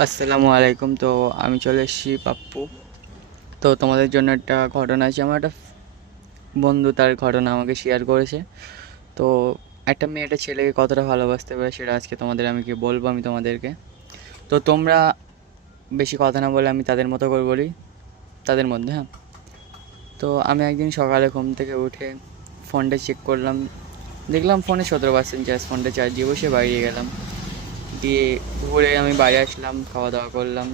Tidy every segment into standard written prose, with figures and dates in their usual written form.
আসসালামু আলাইকুম। তো আমি চলে এসেছি পাপ্পু। তো তোমাদের জন্য একটা ঘটনা আছে। আমার একটা বন্ধু তার ঘটনা আমাকে শেয়ার করেছে। তো একটা মেয়ে একটা ছেলেকে কতটা ভালোবাসতে পারে সেটা আজকে তোমাদের আমি কি বলবো আমি তোমাদেরকে। তো তোমরা বেশি কথা না বলে আমি তাদের মতো করে বলি, তাদের মধ্যে। হ্যাঁ, তো আমি একদিন সকালে ঘুম থেকে উঠে ফোনটা চেক করলাম, দেখলাম ফোনে 17% চার্জ। ফোনটা চার্জ দিয়ে বসে বাইরে গেলাম, গিয়ে ঘুরে আমি বাড়ি আসলাম, খাওয়া দাওয়া করলাম।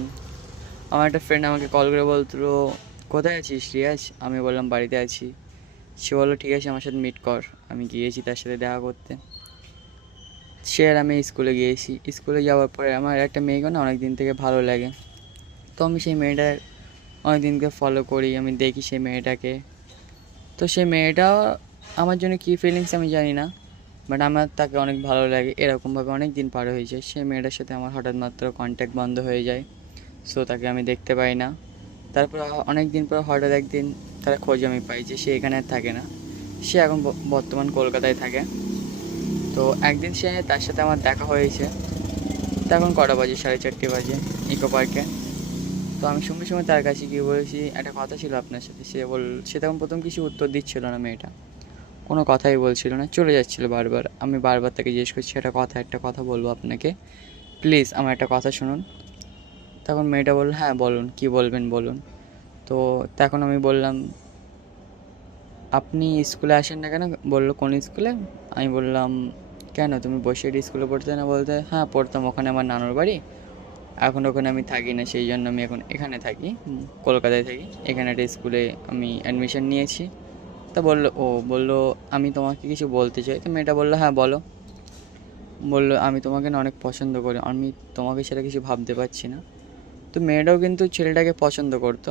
আমার একটা ফ্রেন্ড আমাকে কল করে বলতো, কোথায় আছিস রিয়াজ? আমি বললাম বাড়িতে আছি। সে বললো ঠিক আছে, আমার সাথে মিট কর। আমি গিয়েছি তার সাথে দেখা করতে। সে আর আমি স্কুলে গিয়েছি। স্কুলে যাওয়ার পরে আমার একটা মেয়েকে না অনেক দিন থেকে ভালো লাগে। তো আমি সেই মেয়েটার অনেক দিনকে ফলো করি, আমি দেখি সেই মেয়েটাকে। তো সেই মেয়েটা আমার জন্য কী ফিলিংস আমি জানি না, বাট আমার তাকে অনেক ভালো লাগে। এরকমভাবে অনেক দিন পার হয়ে যায়, সেই মেয়েটার সাথে আমার হঠাৎ মাত্র কন্ট্যাক্ট বন্ধ হয়ে যায়। সো তাকে আমি দেখতে পাই না। তারপর অনেক দিন পর হঠাৎ একদিন তার খোঁজ আমি পাই যে সে এখানে আর থাকে না, সে এখন বর্তমান কলকাতায় থাকে। তো একদিন সে তার সাথে আমার দেখা হয়েছে। তো এখন কটা বাজে, 4:30 বাজে, ইকো পার্কে। তো আমি সঙ্গে সঙ্গে তার কাছে গিয়ে বলেছি একটা কথা ছিল আপনার সাথে। সে তখন প্রথম কিছু উত্তর দিচ্ছিল না, মেয়েটা কোনো কথাই বলছিল না, চলে যাচ্ছিল বারবার। আমি বারবার তাকে জিজ্ঞেস করছি একটা কথা বলবো আপনাকে, প্লিজ আমার একটা কথা শুনুন। তখন মেয়েটা বলল হ্যাঁ বলুন, কী বলবেন বলুন। তো তখন আমি বললাম, আপনি স্কুলে আসেন না কেন? বললো কোন স্কুলে? আমি বললাম কেন, তুমি বসিরহাট স্কুলে পড়তে না? বলতে হ্যাঁ পড়তাম, ওখানে আমার নানুর বাড়ি। এখন ওখানে আমি থাকি না, সেই জন্য আমি এখন এখানে থাকি, কলকাতায় থাকি। এখানে একটা স্কুলে আমি অ্যাডমিশন নিয়েছি। তা বললো আমি তোমাকে কিছু বলতে চাই। তো মেয়েটা বললো হ্যাঁ বলো। বললো আমি তোমাকে না অনেক পছন্দ করি, আমি তোমাকে সেটা কিছু ভাবতে পারছি না। তো মেয়েটাও কিন্তু ছেলেটাকে পছন্দ করতো।